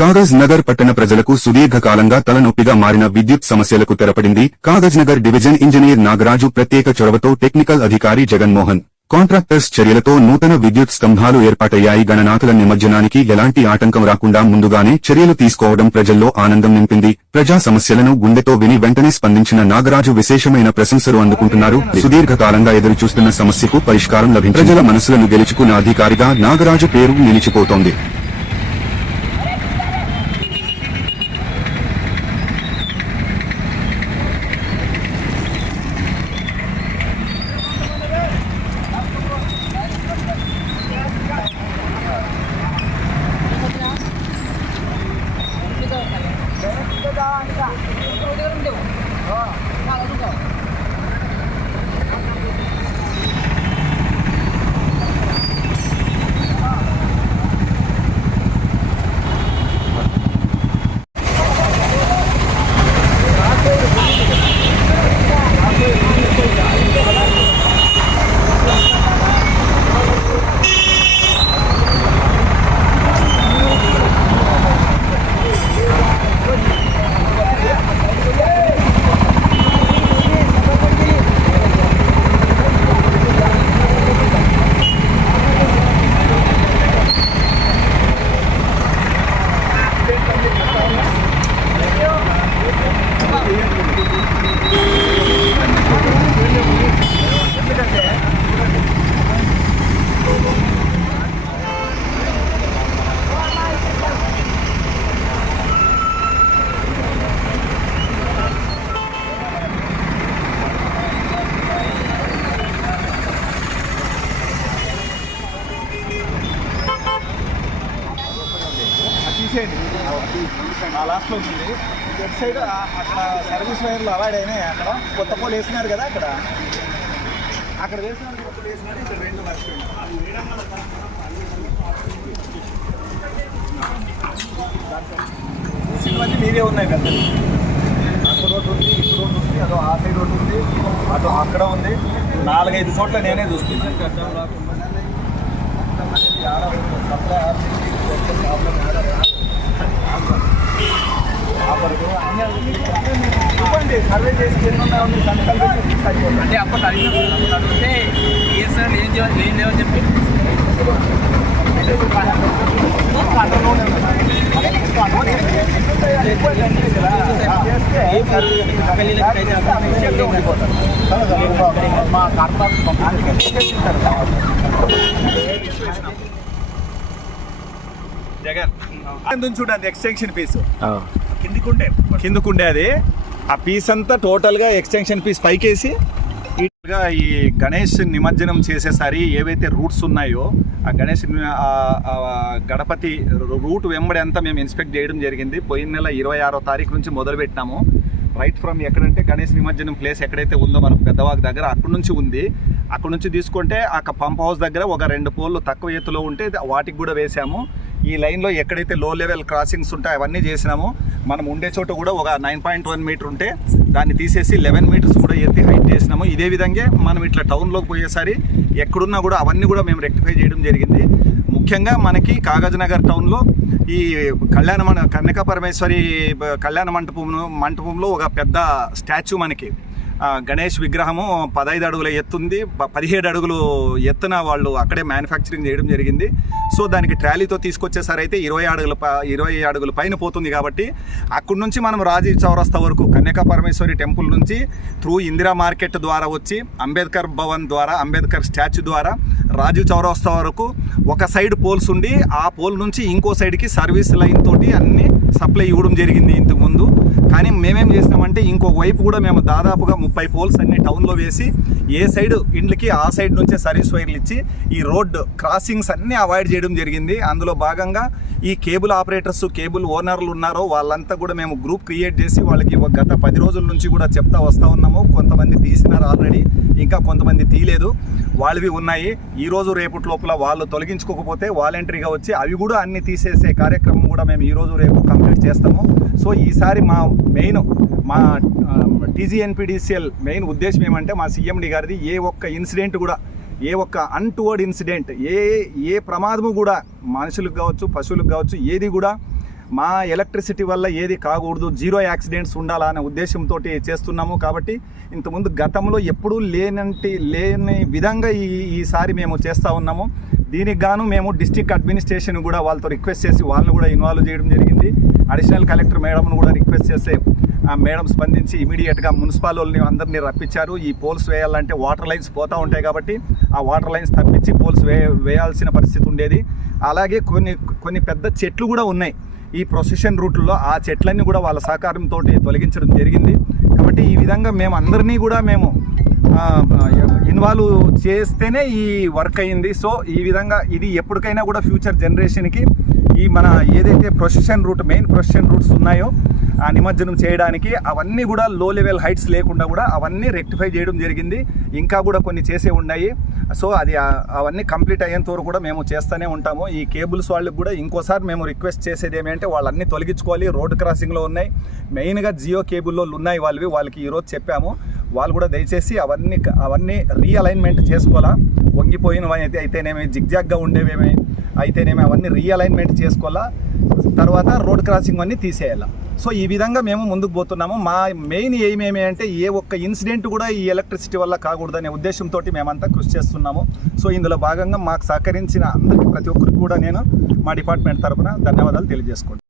కాగజ్ నగర్ పట్టణ ప్రజలకు సుదీర్ఘకాలంగా తలనొప్పిగా మారిన విద్యుత్ సమస్యలకు తెరపడింది. కాగజ్ నగర్ డివిజన్ ఇంజనీర్ నాగరాజు ప్రత్యేక చొరవతో టెక్నికల్ అధికారి జగన్మోహన్. కాంట్రాక్టర్స్ చర్యలతో నూతన విద్యుత్ స్తంభాలు ఏర్పాటయ్యాయి. గణనాథుల నిమజ్జనానికి ఎలాంటి ఆటంకం రాకుండా ముందుగానే చర్యలు తీసుకోవడం ప్రజల్లో ఆనందం నింపింది. ప్రజా సమస్యలను గుండెతో విని వెంటనే స్పందించిన నాగరాజు విశేషమైన ప్రశంసలు అందుకుంటున్నారు. సుదీర్ఘకాలంగా ఎదురు చూస్తున్న సమస్యకు పరిష్కారం లభించింది. ప్రజల మనసులను గెలుచుకున్న అధికారిగా నాగరాజు పేరు నిలిచిపోతోంది. 어. 자, 자. 어디 가면 되고? 어. 나가는 거. ఆ లాస్ట్లో ఉంది. లెఫ్ట్ సైడ్ అక్కడ సర్వీస్ వైర్లు అవాయిడ్ అయినాయి. అక్కడ కొత్త పోలు వేసినారు కదా అక్కడ. అక్కడ వేసినారు కొత్త వేసినారు. ఇక్కడ రెండు మర్చిపోయింది మీవే ఉన్నాయి పెద్ద అక్కడ రోడ్డు ఉంది ఇక్కడ రోడ్డు ఉంది అదో ఆ సైడ్ రోడ్డు ఉంది అదో అక్కడ ఉంది. నాలుగైదు చోట్ల నేనే చూస్తున్నాను సప్లై ఇవ్వండి సర్వే చేసి సంతకాలు పెట్టి అంటే అప్పుడు అడిగిన అడిగితే ఏ సార్ ఏం చేయాలి ఏం లేవని చెప్పి? మా జగన్ చూడండి ఎక్స్టెన్షన్ పీస్ కిందికుండే. కిందకుండే అది. ఆ పీస్ అంతా టోటల్గా ఎక్స్టెన్షన్ పీస్ పైకేసి ఈ గణేష్ నిమజ్జనం చేసేసరి ఏవైతే రూట్స్ ఉన్నాయో ఆ గణేష్ గణపతి రూట్ వెంబడి అంతా మేము ఇన్స్పెక్ట్ చేయడం జరిగింది. పోయిన నెల ఇరవై ఆరో తారీఖు నుంచి మొదలుపెట్టినాము. రైట్ ఫ్రమ్ ఎక్కడంటే గణేష్ నిమజ్జనం ప్లేస్ ఎక్కడైతే ఉందో మనకు పెద్దవాగ్ దగ్గర అక్కడ నుంచి ఉంది. అక్కడ నుంచి తీసుకుంటే ఆ పంప్ హౌస్ దగ్గర ఒక రెండు పోల్లు తక్కువ ఎత్తులో ఉంటే వాటికి కూడా వేసాము. ఈ లైన్లో ఎక్కడైతే లో లెవెల్ క్రాసింగ్స్ ఉంటాయో అవన్నీ చేసినాము మనం ఉండే చోట కూడా ఒక నైన్ పాయింట్ వన్ మీటర్ ఉంటే దాన్ని తీసేసి లెవెన్ మీటర్స్ కూడా ఎత్తి హైట్ చేసినాము. ఇదే విధంగా మనం ఇట్లా టౌన్లోకి పోయేసరి ఎక్కడున్నా కూడా అవన్నీ కూడా మేము రెక్టిఫై చేయడం జరిగింది. ముఖ్యంగా మనకి కాగజనగర్ టౌన్లో ఈ కళ్యాణ మండ కన్యకా పరమేశ్వరి కళ్యాణ మంటపం మంటపంలో ఒక పెద్ద స్టాచ్యూ మనకి. గణేష్ విగ్రహము పదహైదు అడుగుల ఎత్తుంది పదిహేడు అడుగులు ఎత్తున వాళ్ళు అక్కడే మ్యానుఫ్యాక్చరింగ్ చేయడం జరిగింది. సో దానికి ట్రాలీతో తీసుకొచ్చేసరి అయితే ఇరవై అడుగుల ప ఇరవై అడుగుల పైన పోతుంది కాబట్టి అక్కడి నుంచి మనం రాజీవ్ చౌరస్తా వరకు కన్యకా పరమేశ్వరి టెంపుల్ నుంచి త్రూ ఇందిరా మార్కెట్ ద్వారా వచ్చి అంబేద్కర్ భవన్ ద్వారా అంబేద్కర్ స్టాచ్యూ ద్వారా రాజీవ్ చౌరస్తా వరకు ఒక సైడ్ పోల్స్ ఉండి ఆ పోల్ నుంచి ఇంకో సైడ్కి సర్వీస్ లైన్ తోటి అన్ని సప్లై ఇవ్వడం జరిగింది ఇంతకుముందు కానీ మేమేం చేసినామంటే ఇంకొక వైపు కూడా మేము దాదాపుగా ముప్పై పోల్స్ అన్ని టౌన్లో వేసి ఏ సైడ్ ఇండ్లకి ఆ సైడ్ నుంచే సర్వీస్ వైర్లు ఇచ్చి ఈ రోడ్ క్రాసింగ్స్ అన్నీ అవాయిడ్ చేయడం జరిగింది. అందులో భాగంగా ఈ కేబుల్ ఆపరేటర్స్ కేబుల్ ఓనర్లు ఉన్నారో వాళ్ళంతా కూడా మేము గ్రూప్ క్రియేట్ చేసి వాళ్ళకి ఒక గత పది రోజుల నుంచి కూడా చెప్తా వస్తూ ఉన్నాము. కొంతమంది తీసినారు ఆల్రెడీ. ఇంకా కొంతమంది తీయలేదు. వాళ్ళవి ఉన్నాయి. ఈరోజు రేపటి లోపల వాళ్ళు తొలగించుకోకపోతే వాలంటరీగా వచ్చి అవి కూడా అన్ని తీసేసే కార్యక్రమం కూడా మేము ఈరోజు రేపు కంప్లీట్ చేస్తాము. సో ఈసారి మా మెయిన్ మా టీజీఎన్పిడిసిఎల్ మెయిన్ ఉద్దేశం ఏమంటే మా సీఎండి గారిది ఏ ఒక్క ఇన్సిడెంట్ కూడా ఏ ఒక్క అన్టువర్డ్ ఇన్సిడెంట్ ఏ ఏ ప్రమాదము కూడా మనుషులకు కావచ్చు పశువులకు కావచ్చు ఏది కూడా మా ఎలక్ట్రిసిటీ వల్ల ఏది కాకూడదు జీరో యాక్సిడెంట్స్ ఉండాలా అనే ఉద్దేశంతో చేస్తున్నాము కాబట్టి ఇంతకుముందు గతంలో ఎప్పుడూ లేనంటి లేని విధంగా ఈ ఈసారి మేము చేస్తూ ఉన్నాము. దీనికి గాను మేము డిస్టిక్ అడ్మినిస్ట్రేషన్ కూడా వాళ్ళతో రిక్వెస్ట్ చేసి వాళ్ళని కూడా ఇన్వాల్వ్ చేయడం జరిగింది. అడిషనల్ కలెక్టర్ మేడంను కూడా రిక్వెస్ట్ చేస్తే ఆ మేడం స్పందించి ఇమీడియట్గా మున్సిపాల్ వాళ్ళని అందరినీ రప్పించారు. ఈ పోల్స్ వేయాలంటే వాటర్ లైన్స్ పోతూ ఉంటాయి కాబట్టి ఆ వాటర్ లైన్స్ తప్పించి పోల్స్ వే వేయాల్సిన పరిస్థితి ఉండేది. అలాగే కొన్ని కొన్ని పెద్ద చెట్లు కూడా ఉన్నాయి. ఈ ప్రొసెషన్ రూట్లో ఆ చెట్లన్నీ కూడా వాళ్ళ సహకారంతో తొలగించడం జరిగింది. కాబట్టి ఈ విధంగా మేము అందరినీ కూడా మేము ఇన్వాల్వ్ చేస్తేనే ఈ వర్క్ అయింది సో ఈ విధంగా ఇది ఎప్పటికైనా కూడా ఫ్యూచర్ జనరేషన్కి ఈ మన ఏదైతే procession route main procession routes ఉన్నాయో నిమజ్జనం చేయడానికి అవన్నీ కూడా లో లెవెల్ హైట్స్ లేకుండా కూడా అవన్నీ రెక్టిఫై చేయడం జరిగింది. ఇంకా కూడా కొన్ని చేసే ఉన్నాయి. సో అది అవన్నీ కంప్లీట్ అయ్యేంత వరకు కూడా మేము చేస్తూనే ఉంటాము. ఈ కేబుల్స్ వాళ్ళకి కూడా ఇంకోసారి మేము రిక్వెస్ట్ చేసేది ఏమంటే వాళ్ళన్నీ తొలగించుకోవాలి. రోడ్ క్రాసింగ్లో ఉన్నాయి. మెయిన్గా జియో కేబుల్లో ఉన్నాయి వాళ్ళవి. వాళ్ళకి ఈరోజు చెప్పాము. వాళ్ళు కూడా దయచేసి అవన్నీ అవన్నీ రీఅలైన్మెంట్ చేసుకోవాలా. వంగిపోయినవి అయితే అయితేనేమి జిగ్జాగ్గా ఉండేవేమి అయితేనేమి అవన్నీ రీఅలైన్మెంట్ చేసుకోవాలా. తర్వాత రోడ్ క్రాసింగ్ అన్నీ తీసేయాలా. సో ఈ విధంగా మేము ముందుకు పోతున్నాము. మా మెయిన్ ఎయిమ్ ఏమి అంటే ఏ ఒక్క ఇన్సిడెంట్ కూడా ఈ ఎలక్ట్రిసిటీ వల్ల కాకూడదనే ఉద్దేశంతో మేమంతా కృషి చేస్తున్నాము. సో ఇందులో భాగంగా మాకు సహకరించిన అందరికీ ప్రతి ఒక్కరికి కూడా నేను మా డిపార్ట్మెంట్ తరపున ధన్యవాదాలు తెలియజేసుకుంటాను